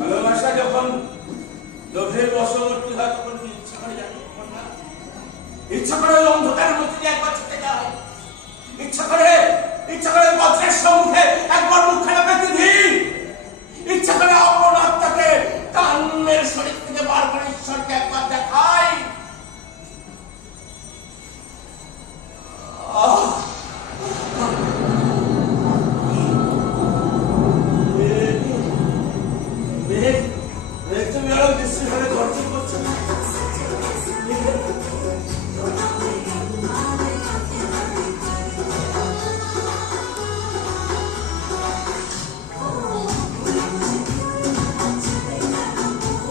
ভালোবাসা যখন লোভের বশবর্তী হয় তখন ইচ্ছা করে যাবে, ইচ্ছা করে অন্ধকারের মধ্যে দিয়ে একবার ছুটে যায়, ইচ্ছা করে বজ্রের সম্মুখে একবার মুখখানা পেতে দিই, ইচ্ছা করে আপন আত্মাকে কান্নের শরীর থেকে বার করে ঈশ্বরকে একবার দেখাই। তুমি আরো বিশ্রী ভাবে গর্জন করছো না?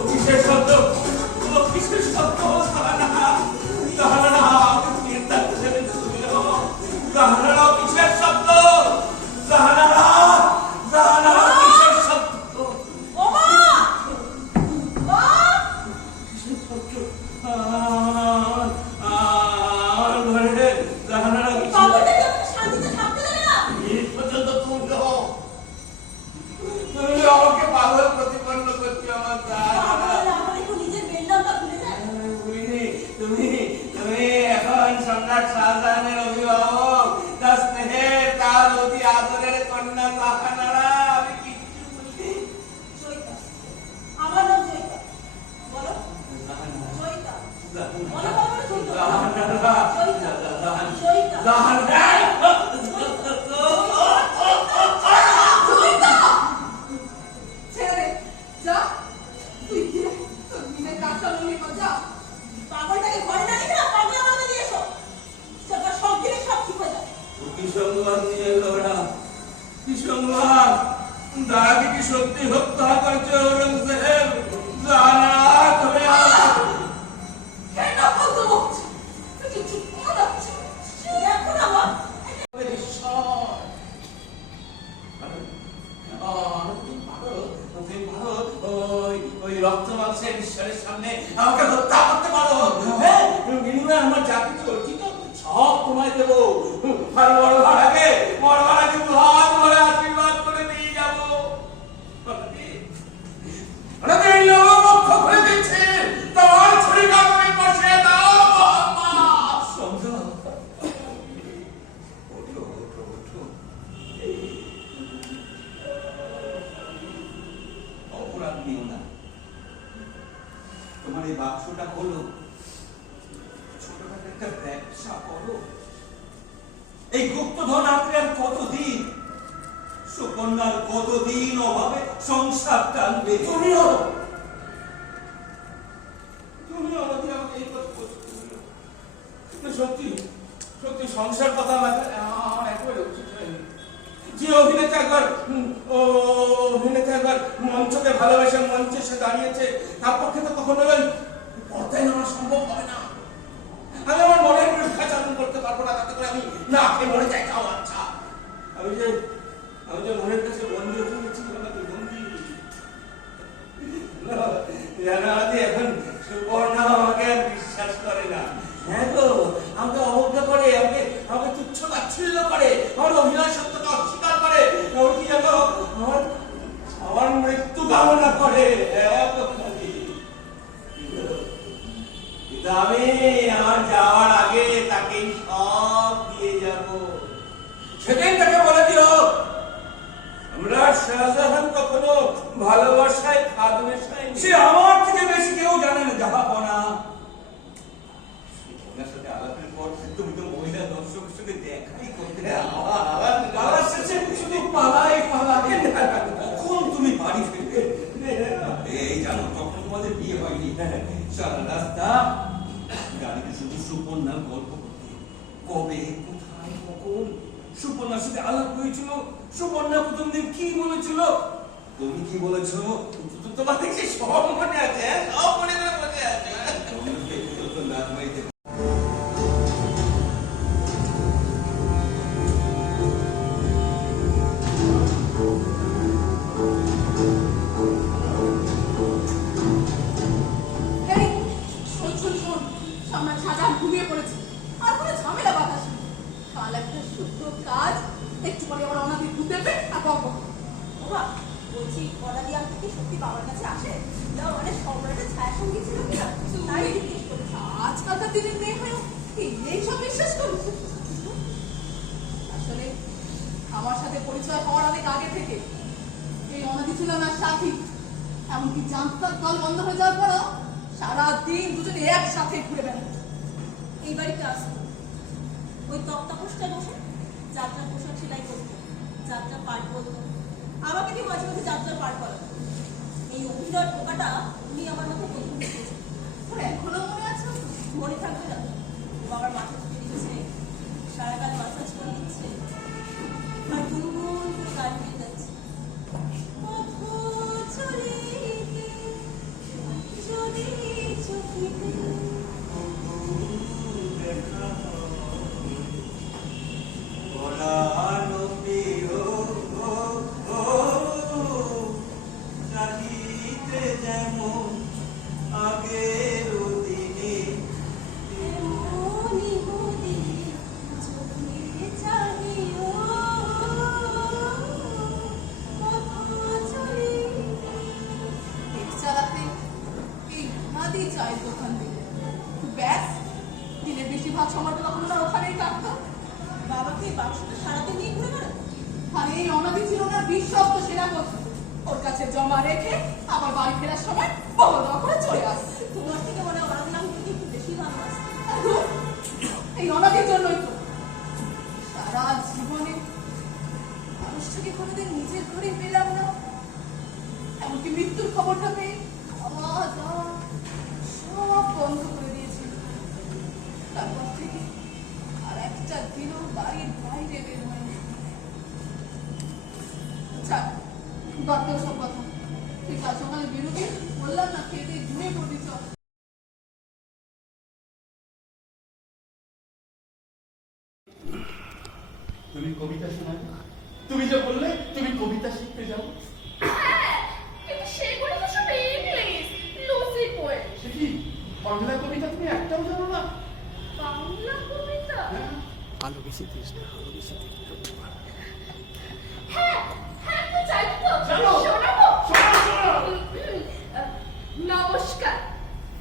কিসের শব্দ? কিসের শব্দ? জাহানারা কিসের শব্দ? জাহানারা কিসের শব্দ? আমাকে পাগল প্রতিপন্ন করছি আমার তুমি এখন সম্রাট শাহজাহানের অভিভাবক, তার স্নেহের, তার অতি আদরের কন্যা জাহানারা। আমি কিচ্ছু বলি। আমার নাম জয়িতা। বলো জয়িতা। বলো বাবা জয়িতা। জাহানারা। সত্যি হত্যা করছে ঔরঙ্গজেব। জাহানারা তুমি ওই রক্ত মাংসের ঈশ্বরের সামনে আমাকে হত্যা করতে পারো। বিনিময়ে আমার যা কিছু অর্জিত সব তোমায় দেবো। আর মরবার আগে হাত ধরে আশীর্বাদ করে দিয়ে যাবো। এই লোক মুখ খুলে দিচ্ছে, তোমার ছুরিকা তুমি বসিয়ে দাও। সমঝো? ওঠো। অপরাধ নিও না। তোমার এই বাক্সটা হলো ছোটখাটো একটা ব্যবসা করো। এই গুপ্তধন আপনি আর কতদিন, সুকন্যার কতদিন অভাবে সংসার টানবে? তুমিও আমাকে এই কথা বলছো। সত্যি সংসার কথা আমার একেবারে উচিত হয়নি। যে অভিনেতা একবার মঞ্চকে ভালোবেসে মঞ্চে সে দাঁড়িয়েছে, তার পক্ষে তো কখনো পর্দায় নামা সম্ভব হবে না। আমি আমার মনের পরীক্ষা চালন করতে পারবো না, তাতে করে আমি না খেয়ে মরে যাই, তাও আচ্ছা। আমি যে মনের কাছে বন্ধু হয়েছি, আমাকে বন্ধু এখন সুবর্ণা আমাকে আর বিশ্বাস করে না। হ্যাঁ তো আমাকে অবজ্ঞা করে, আমাকে তুচ্ছ তাচ্ছিল্য করে, আমার অভিনয় সত্যকে অস্বীকার করে, এমনকি যেন আমার মৃত্যু কামনা করে। আমি আমার যাওয়ার আগে তাকে সব দিয়ে যাব। সেদিন তাকে বলে দিও, সম্রাট শাহজাহান কখনো ভালোবাসায় খাদ মেশায়। সে আমার থেকে বেশি কেউ জানে না জাহাপনা। ওনার সাথে আলাপের পর তুমি তো মহিলা দর্শকের সাথে দেখাই করতে, আবার শেষে শুধু পালাই। কখন তুমি বাড়ি ফিরবে? এই জানো, তখন তোমাদের বিয়ে হয়নি। সারা রাস্তা গাড়িতে শুধু সুপর্ণার গল্প করতে, কবে কোথায় কখন সুপর্ণার সাথে আলাপ হয়েছিল, সুপর্ণা প্রথম দিন কি বলেছিল, তুমি কি বলেছ, তোমার দেখছি সব মনে আছে। সব মনে করে বসে আছে। অনাদি আঙ্কেল কি সত্যি বাবার কাছে আসে? না মানে সম্রাটের ছায়া সঙ্গী ছিল কিনা তাই জিজ্ঞেস করেছি। আজকালকার দিনের মেয়ে হয়েও এইসব বিশ্বাস করিস? আসলে আমার সাথে পরিচয় হওয়ার অনেক আগে থেকে এই অনাদি ছিল আমার সাথী। এমনকি জানতার দল বন্ধ হয়ে যাওয়ার পরও সারাদিন দুজনে একসাথে ঘুরে বেড়াতো। এই বাড়িতে আসতো, ওই তক্তাপোষটায় বসে যাত্রা পোশাক সেলাই করতো, যাত্রা পাঠ বলতো, আমাকে দিয়ে মাঝে মাঝে যাত্রা পাঠ করাতো। এই অভিনয় পোকাটা উনি আমার মতো প্রথম দেখেছেন। তোর এখনো মনে আছে? মনে থাকবে না? বাবার মাথা চুপে দিচ্ছে, সারা গান মাসাজ করে দিচ্ছে, আর গুনগুন করে গান গেয়ে যাচ্ছে। পথ চলিতে যদি চোখিতে এমনি হতে চোখে চাহিও পথ চলিতে। পেট চালাতে এই অনাদি চায়ের দোকান দিলে ব্যাস দিনের বেশিরভাগ সময়টা তখন ওরা ওখানেই কাটতো। বাবাকে বাক্সটা সারাতে নিয়ে ঘুরে বেড়াতো। আর এই অনাদি ছিল না বিশ্বস্ত সেনাপতি। ওর কাছে জমা রেখে আবার বাড়ি ফেরার সময় বড় দাওয়া করে চলে আসতো। তোমার থেকে মনে হয় অনাদি আঙ্কেলকে একটু বেশি ভালোবাসতো। এই অনাদির জন্যই তো সারা জীবনে মানুষটাকে কোনোদিন নিজের ঘরে পেলাম না। এমনকি মৃত্যুর খবরটা পেয়ে খাওয়া দাওয়া সব বন্ধ করে দিয়েছিল। তারপর থেকে আর একটা দিনও বাড়ির বাইরে বের হয়নি। আচ্ছা বাদ দেও সব কথা। ঠিক আছে ওখানে বেরোবি বললাম না, খেতে ঘুমিয়ে পড়বি। চল। তুমি কবিতা শোনাবে? তুমি যে বললে তুমি কবিতা শিখতে যাও। হ্যাঁ, কিন্তু সেগুলো তো সব ইংলিশ, লুসি পোয়েম। সে কি বাংলা কবিতা তুমি একটাও জানো না? বাংলা কবিতা? আলো বেশি দিস না, আলো বেশি দিস না। হ্যাঁ, হ্যাঁ, তো জানি তো। জানো? শোনাবো? শোনাও, শোনাও। নমস্কার।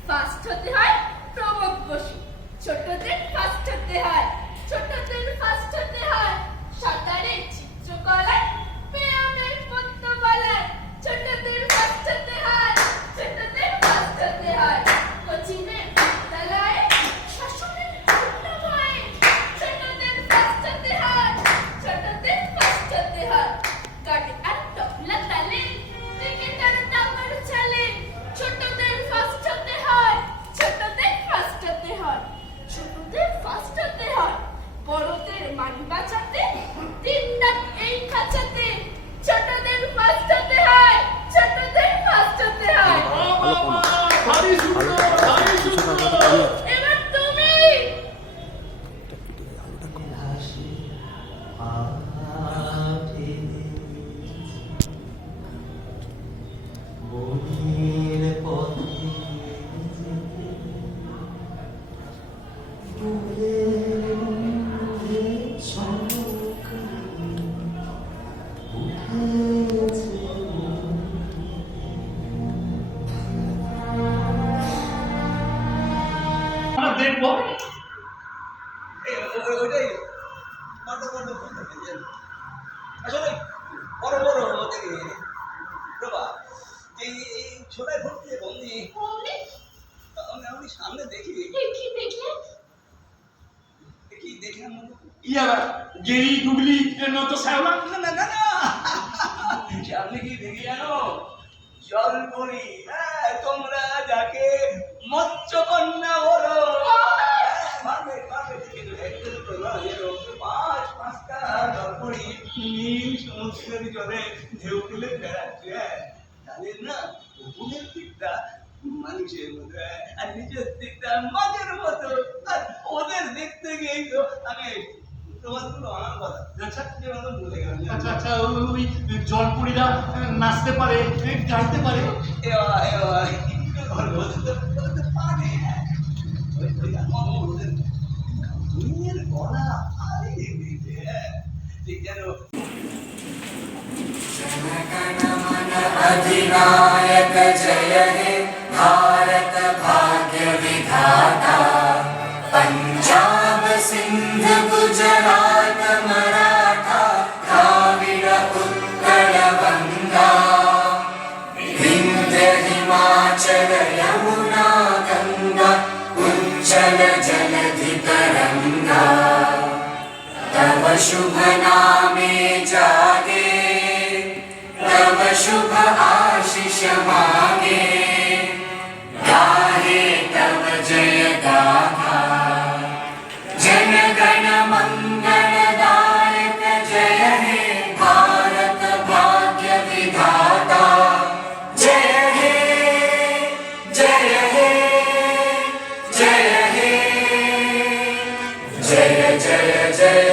ফার্স্ট হতে হয় প্রমোদ বসু। ছোটদের ফার্স্ট হতে হয়, ছোটদের ফার্স্ট হতে হয় সাঁতারের চিত্রকলায়, ব্যায়ামের পদ্মবালায়। ছোটদের ফার্স্ট হতে হয়, ছোটদের ফার্স্ট হতে হয় কোচিংয়ের বিদ্যালয়ে, শাসনের উন্নয়নে। ছোটদের ফার্স্ট হতে হয়, ছোটদের ফার্স্ট হতে হয় গাড়ি আর তবলা তালে, ক্রিকেটার দামার চালে। ছোটদের ফার্স্ট হতে হয়, ছোটদের ফার্স্ট হতে হয়, ছোটদের ফার্স্ট হতে হয় বড়দের মান বাঁচাতে, দিনরাত এই খাঁচাতে। ছোটদের ফার্স্ট হতে হয়, ছোটদের ফার্স্ট হতে হয়। ভারী সুন্দর, ভারী সুন্দর। এবার তুমি। আমরা দেখবো। ওইটাই বড় বড় আসলে বড় বড় দেখি বাবা, এই ছোটায় ভর্তি বন্দি অমনি আমি সামনে দেখি কি দেখলে? দেখি দেখে ইয়া গেরি গুগলি নত শ্যাওলা। না না না না, সামনে কি দেখি জানো? জল পরি, হ্যাঁ, তোমরা যাকে মৎস্যকন্যা বলো। মারবে মারবে কিন্তু একটা তো না, এরকম পাঁচটা জল পরি নীল সমুদ্রের জলে ঢেউ তুলে বেড়াচ্ছে। তাদের না ওদের দিকটা মানুষের মতো, আর নিজের দিকটা মাঝের মতো। আর ওদের দেখতে গিয়েই তো আমি তোমার কোনো আমার কথা আচ্ছা যেমন ভুলে গেলাম। আচ্ছা আচ্ছা, ওই জলপুরিরা নাচতে পারে, গাইতে পারে। ওদের তো পারে, ওই ওদের দুনিয়ার গলা আরে ঠিক যেন अधिनायक जय हे भारत भाग्य विधाता पंजाब सिंध गुजरात मराठा द्राविड उत्कल बंगा विंध्य हिमाचल यमुना गंगा उच्चल जलधि तरंगा तव शुभ नामे जागे तव शुभ आशीष मांगे गाहे तव जय गाथा जन गण मंगलदायक जय हे भारत भाग्य विधाता जय हे जय हे जय हे जय जय जय